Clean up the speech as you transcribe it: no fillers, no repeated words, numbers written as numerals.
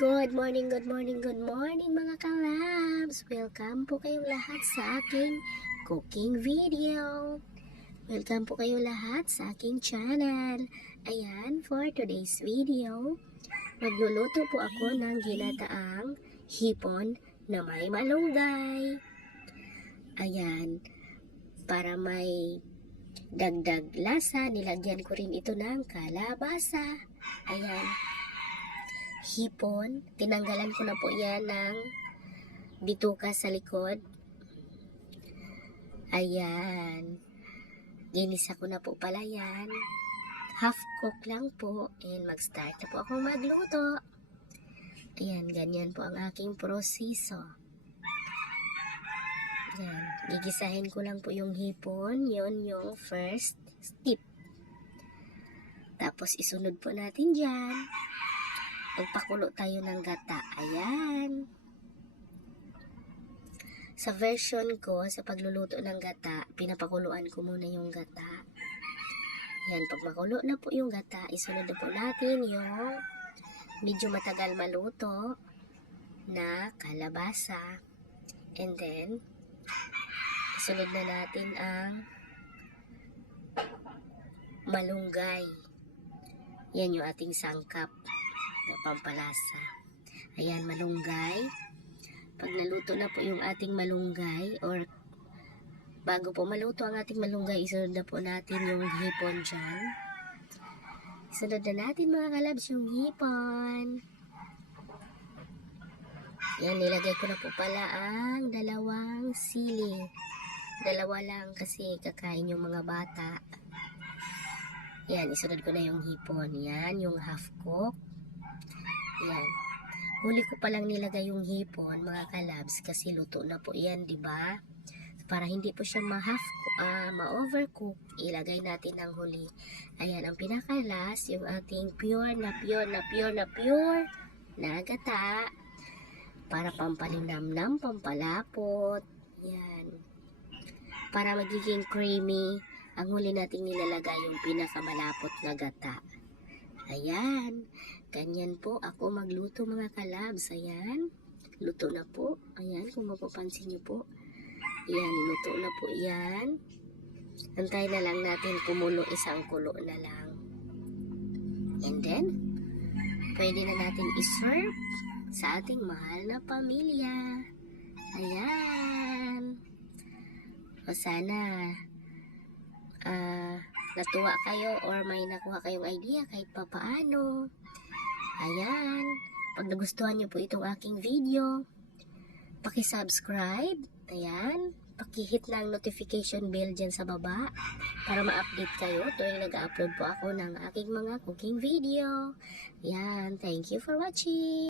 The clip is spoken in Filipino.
Good morning mga kalabs! Welcome po kayong lahat sa aking cooking video. Welcome po kayong lahat sa aking channel. Ayan, for today's video, magluluto po ako ng ginataang hipon na may malunggay. Ayan, para may dagdag lasa, nilagyan ko rin ito ng kalabasa. Ayan, hipon, tinanggalan ko na po yan ng bituka sa likod. Ayan, ginisa ko na po pala yan. Half cook lang po, and mag-start na po ako magluto. Ayan, ganyan po ang aking proseso. Ayan, gigisahin ko lang po yung hipon, yun yung first step. Tapos isunod po natin dyan, magpakulo tayo ng gata. Ayan. Sa version ko, sa pagluluto ng gata, pinapakuluan ko muna yung gata. Ayan, pag makulo na po yung gata, isunod na po natin yung medyo matagal maluto na kalabasa. And then, isunod na natin ang malunggay. Yan yung ating sangkap na pampalasa. Ayan, malunggay. Pag naluto na po yung ating malunggay, or bago po maluto ang ating malunggay, isunod na po natin yung hipon dyan. Isunod na natin mga kalabs yung hipon. Yan, nilagay ko na po pala ang dalawang sili. Dalawa lang kasi kakain yung mga bata. Yan, isunod ko na yung hipon. Yan, yung half cook. Yan. Huli ko palang nilagay yung hipon, mga kalabs, kasi luto na po yan, di ba? Para hindi po siya ma-overcook, ilagay natin ang huli. Ayan, ang pinakalas, yung ating pure na gata. Para pampalinamnam, pampalapot. Yan. Para magiging creamy, ang huli nating nilalagay yung pinakamalapot na gata. Ayan, ganyan po ako magluto mga kalabs. Ayan, luto na po. Ayan, kung mapapansin nyo po. Ayan, luto na po yan. Antay na lang natin kumulo, isang kulo na lang. And then, pwede na natin iserve sa ating mahal na pamilya. Ayan. O sana, natuwa kayo or may nakuha kayong idea kahit papaano. Ayan, pag nagustuhan nyo po itong aking video, paki-subscribe. Ayan, paki-hit na ang notification bell dyan sa baba para ma-update kayo tuwing nag-upload po ako ng aking mga cooking video. Ayan, thank you for watching.